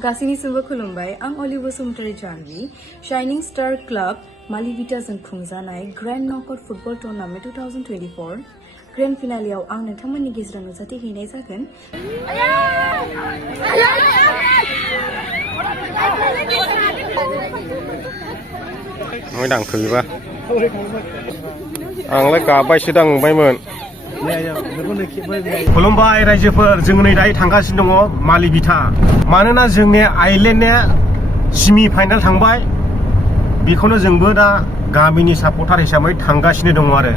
गासैनि सुबुं खुलुमबाय आं अली बसुमतारी जानवी शाइनिं स्टार क्लाब मालिविटाजों खुंजानाय grand knockout football tournament 2024 grand फिनालेआव आं नोंथांमोननि गेजेराव नुजाथिहैनाय जागोन। मोजां खैबा आंलाय गाबायसो दांबायमोन। खुलुमबाय रायजोफोर, जों नै दायो थांगासिनो दङ मालिविटा। मानोना जोंनि आइलेण्डआ सेमि फाइनाल थांबाय, बेखौनो जोंबो दा गामिनि सापर्टार हिसाबै थांगासिनो दङ आरो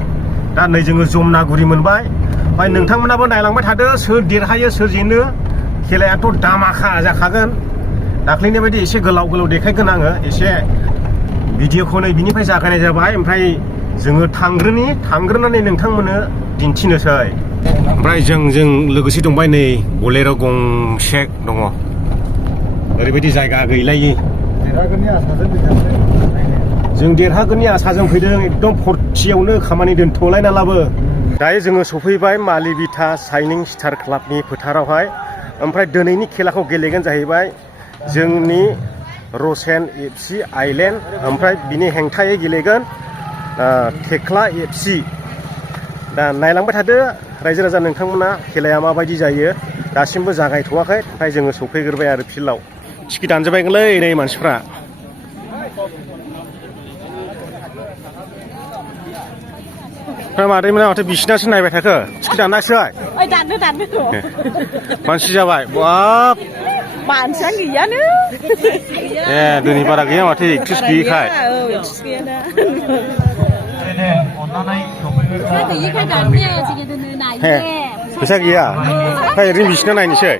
दा नै जोङो जमनागुरि मोनबाय। ओमफ्राय नोंथांमोनाबो नायलांबाय थादो सोर देरहायो सोर जेनो। खेलायाथ' दामाखा जाखागोन। दाख्लैनि बायदि एसे गोलाव गोलाव देखायगोन आङो एसे भिडिअखौ नै बिनिफ्राय जागायनाय जाबाय। ओमफ्राय जोङो थांग्रोनानै नोंथांमोननो दिन्थिनोसै। ओमफ्राय जों लोगोसे दंबाय नै बलेर' गंसे दङ। ओरैबायदि जायगा गैलायि जों देरहागोननि आसाजों फैदों। एकदम फुरथियावनो खामानि दोनथ'लायनालाबो दायो जोङो सफैबाय मालिविटा शाइनिं स्टार क्लाबनि फोथारावहाय। ओमफ्राय दिनैनि खेलाखौ गेलेगोन जाहैबाय जोंनि रसेन एफसि आइलेण्ड, ओमफ्राय बिनि हेंथायै गेलेगोन थेख्ला एफसि। दा नायलांबाय थादो रायजो राजा नोंथांमोना खेलाया माबायदि जायो। दासिमबो जागायथ'वाखै, ओमफ्राय जोङो सफैग्रोबाय आरो फिल्डआव। टिकेट दानजोबायगोनलै नै मानसिफ्रा। ओमफ्राय मादैमोना माथो बिसिनासो नायबाय थाखो, टिकेट दानाखिसै? दाननो मानसि जाबाय बाब। मानसियानो गैयानो। दिनै बारा गैया माथो एक्ट्रिस गैयिखाय। फैसा गैया ओमफ्राय ओरैनो बिसिना नायनोसै।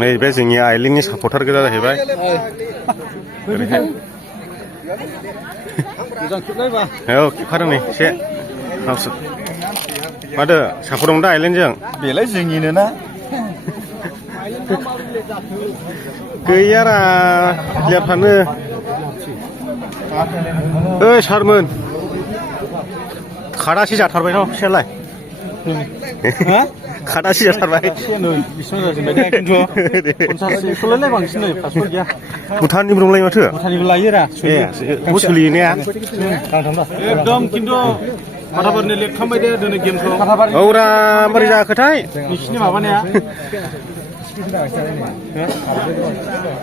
नैबे जोंनि आइलेण्डनि सापर्टार गोजा जाहैबाय। औ खेबखादों नै एसे माथो सापर्ट दं दा आइलेण्डजों। बेलाय जोंनिनो ना गैयारा प्लेयारफ्रानो। ओइ सारमोन खादासि जाथारबाय न' फैसायालाय? खादासि जाथारबाय। भुटाननिबो दंलाय माथो। भुटाननिबो लायो रा। सोलियो ने? एकदम खिन्थु फाथाबारिनो लेट खालामबाय दे दिनै गेमखौ। औरा बोरै जाखोथाय नोंसिनि माबानाया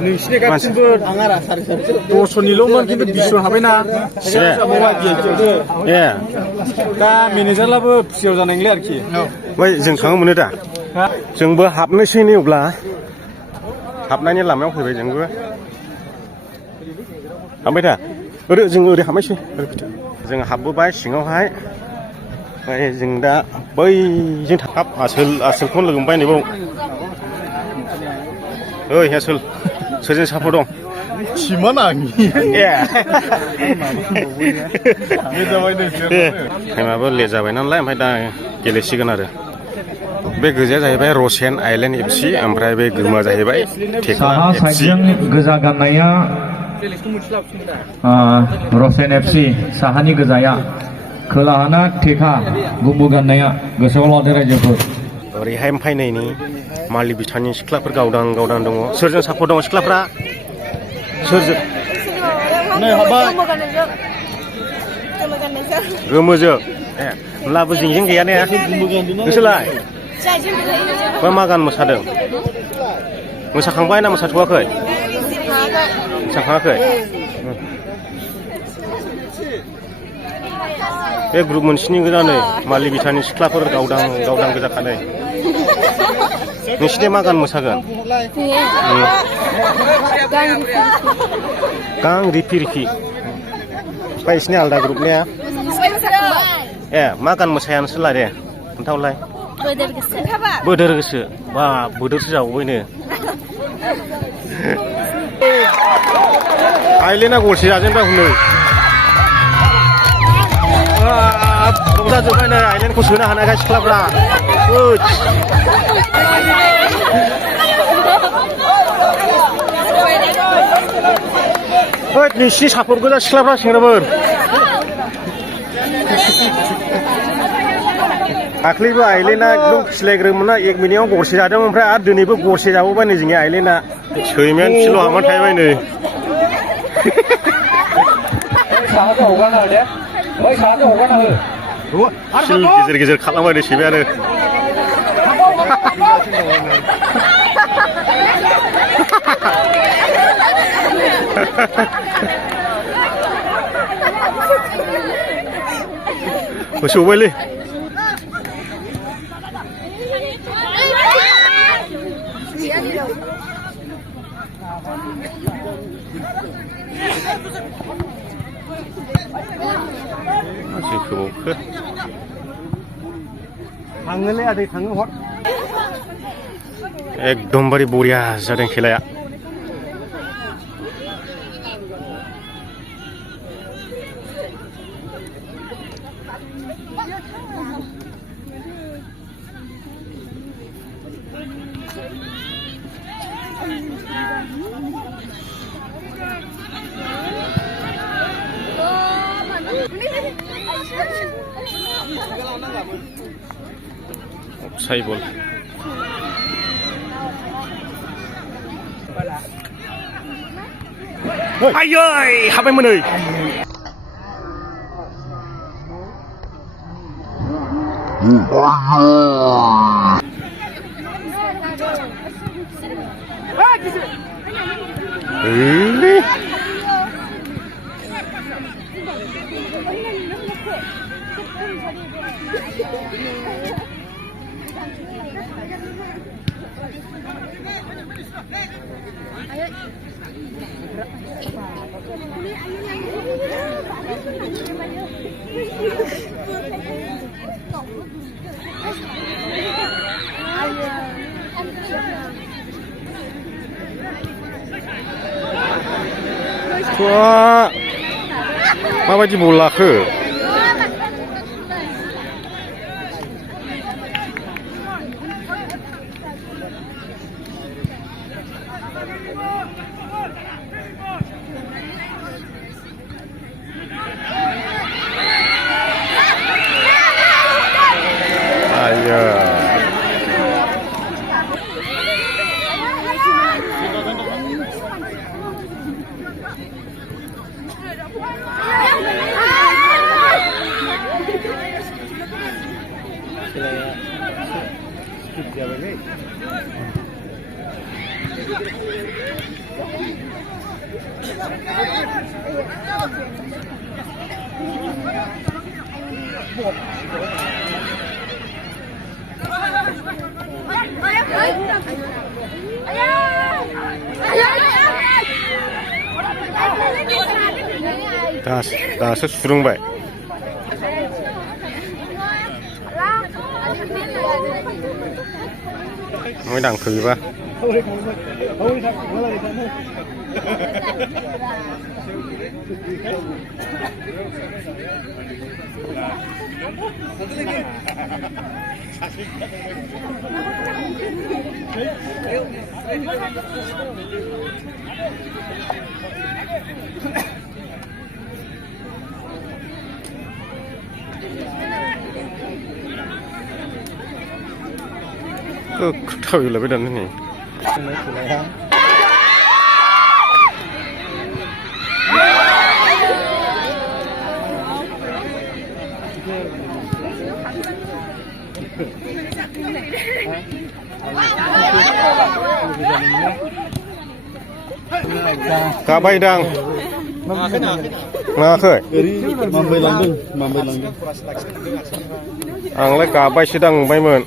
नोंसिनि गासिबो 10निल'मोन खिन्थु 20 हाबायना। दा मेनेजारलाबो खुसियाव जानाय नंला आरोखि। ओमफ्राय जों थाङो मोनो दा? जोंबो हाबनोसै नै अब्ला हाबनायनि लामायाव फैबाय जोंबो। हाबबाय दा? जों ओरै हाबनोसै। जों हाबबोबाय सिङावहाय। ओमफ्राय जों दा बैजों हाब आसोलखौनो लोगो मोनबाय नैबाव। ओइ आसोल सोरजों सापर्ट दं? टाइमाबो लेट जाबाय नालाय ओमफ्राय दा गेलेसिगोन आरो। बे गोजाया जाहैबाय रसेन आइलेण्ड एफसि, ओमफ्राय बे गोमा जाहैबाय थेख्ला एफसि। गोजा गाननाया रसेन एफसि साहानि गोजाया, खोलाहाना थेखा गुमु गाननाया। गोसोआव लादो रायजोफोर। ओरैहाय ओमफ्राय नै मालिविटानि सिख्लाफोर गावदां दङ। सोरजों सापर्ट दङ सिख्लाफ्रा? सोरजों? गोमोजों। होनब्लाबो जिंजिं गैया ने? नोंसोरलाय मा गान मोसादों? मोसाखांबाय ना मोसाथ'वाखै? मोसाखाङाखै? बे ग्रुप मोनसेनि गोजा नै मालिविटानि सिख्लाफोर गावदां गोजाखानै। नोंसिनि मा गान मोसागोन? गां रिफि रिफि। ओमफ्राय बिसिनि आलदा ग्रुपनिया मा गान मोसाया नोंसोरलाय दे खोन्थाहरलाय। बोदोर गोसो। बा बोदोरसो जाबावबायनो। आइलेण्डआ गलसे जाजेनबाय हनै। रंजाजोब्बाय नै आइलेण्डखौ सोनो हानायखाय सिख्लाफ्रा। ओइ नोंसिनि सापर्ट गोजा सिख्लाफ्रा सेंग्राफोर दाख्लैबो आइलेना एकदम खिलायग्रोमोनना 1 मिनिटाव गरसे जादों ओमफ्राय आरो दिनैबो गरसे जाबावबाय नै जोंनि आइलेना सैमायानो फिल' हाबनानै थाहैबाय नै साहाखौ हगारना हो दे बै साहाखौ हगारना हो सिल गेजेर गेजेर खालामबाय नै सैमायानो होसौबायलै मानसिखौ थाङोलै आदै थाङो हर एकदमबारे बरिया जादों खेलाया साइबल आयै हाबायमोन नै माबायदि बल लाखो आया दासो सुरुंबाय ओमफ्राय दांखोयोबा थाबायलायबाय दानो नै गाबायदां नाङाखै आंलाय गाबायसो दांबायमोन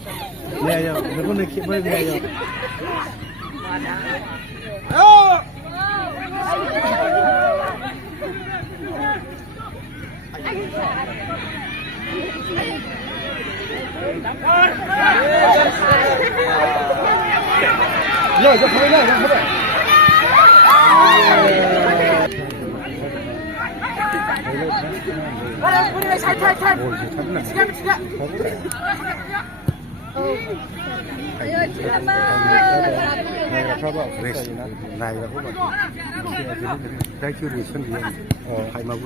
나가서 레스 나이가 보면 다이큐리 선비야 하이마고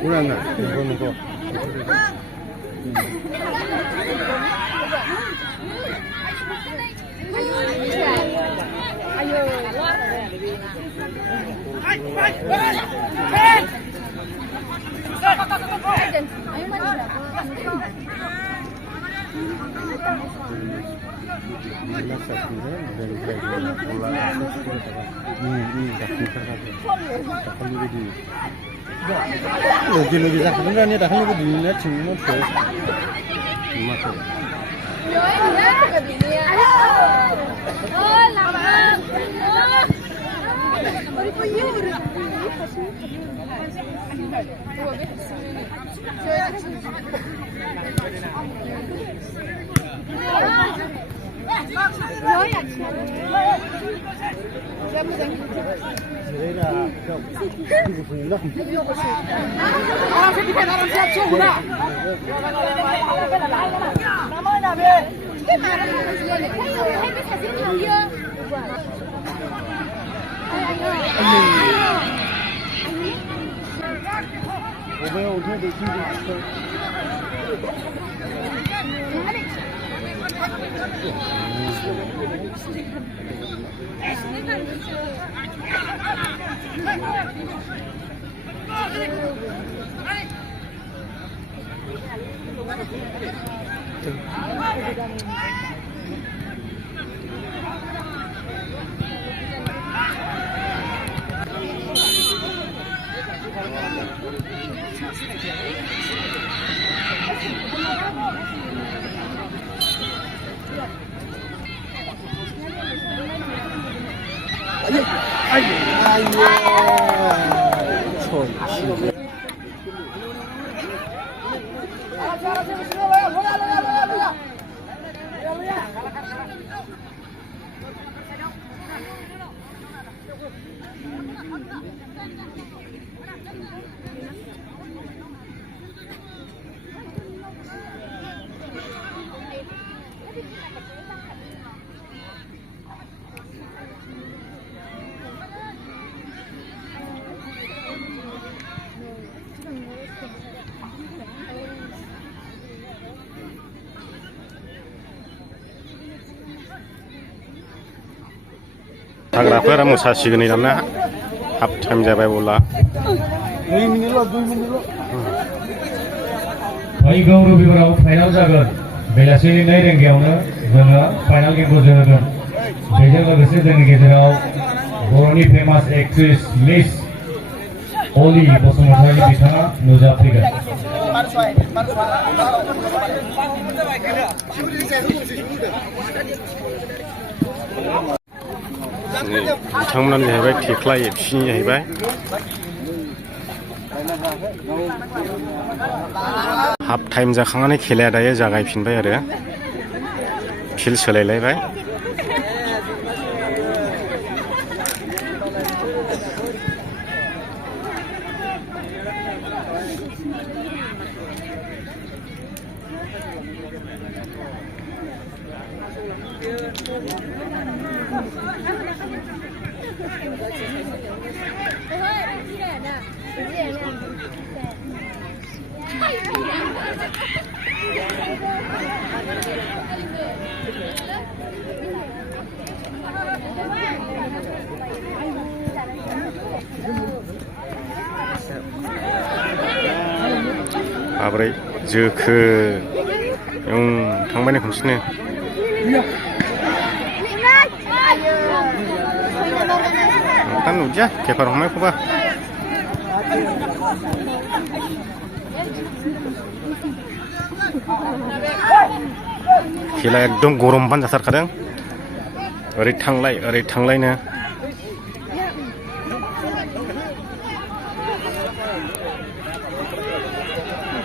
고난나 이거는 거 lagi zakat kan dah hanya begini cuma tu cuma tu हाग्राफोरा मोसासिगोन दाना हाफ टाइम जाबाय बोला फैगौ रबिबाराव फाइनाल जागोन बेलासिनि 2 रिंगायावनो जोङो फाइनाल गेमखौ जोहोगोन बेजों लोगोसे जोंनि गेजेराव बर'नि फेमास एक्ट्रेस मिस अली बसुमतारी बिथाङा नुजाफैगोन बिथांमोनानो जाहैबाय थेख्ला एबसिनि जाहैबाय हाफ टाइम जाखांनानै खेलाया दायो जागायफिनबाय आरो फिल्ड सोलायलायबाय माबोरै जोखो थांबाय नै खनसेनो दा नुदिया केपार हमनायखौबा खेला एकदम गरमबान जाथारखादों ओरै थांलायनो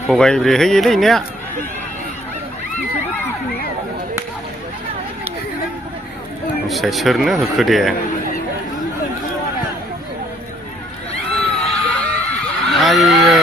थगायब्रे होयोलै इनिया सोरनो होखो दे आयो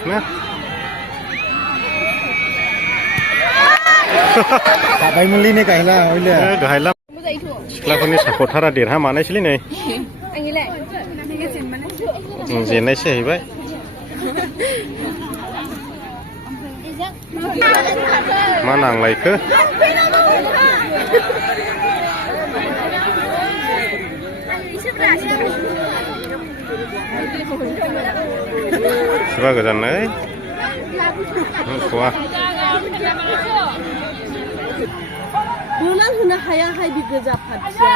Nah, Bapak meli ni kahila, oleh. gahaila. Siklaफोरनि सापर्टारा देरहामानायसैलै नै जेननायसो जाहैबाय मा नांलायखो सिबा गोजान नै खवा Bulan huna haya hai bi goja patya.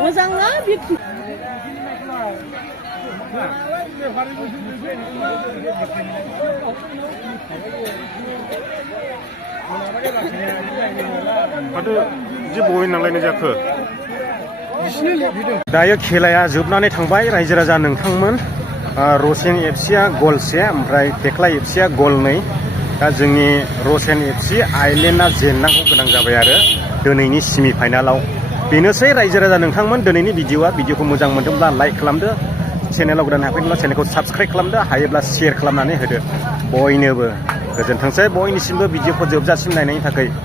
Mozang lah bi. माथो जे बय नांलायनाय जाखो दायो खेलाया जोबनानै थांबाय रायजो राजा नोंथांमोन रसेन एफसिया गल से ओमफ्राय थेख्ला एफसिया गल 2 दा जोंनि रसेन एफसि आइलेन्डआ जेननांगौ गोनां जाबाय आरो दिनैनि सेमि फाइनालाव बेनोसै रायजो राजा नोंथांमोन दिनैनि भिडिअ'खौ मोजां मोनदोंब्ला लाइक खालामदो चेनेलाव गोदान हाबफैदोंब्ला चेनेलखौ साबस्क्राइब खालामदो हायोब्ला शेयार खालामनानै होदो बयनोबो गोजोनथोंसै बयनिसिमबो भिडिअ'खौ जोबजासिम नायनायनि थाखाय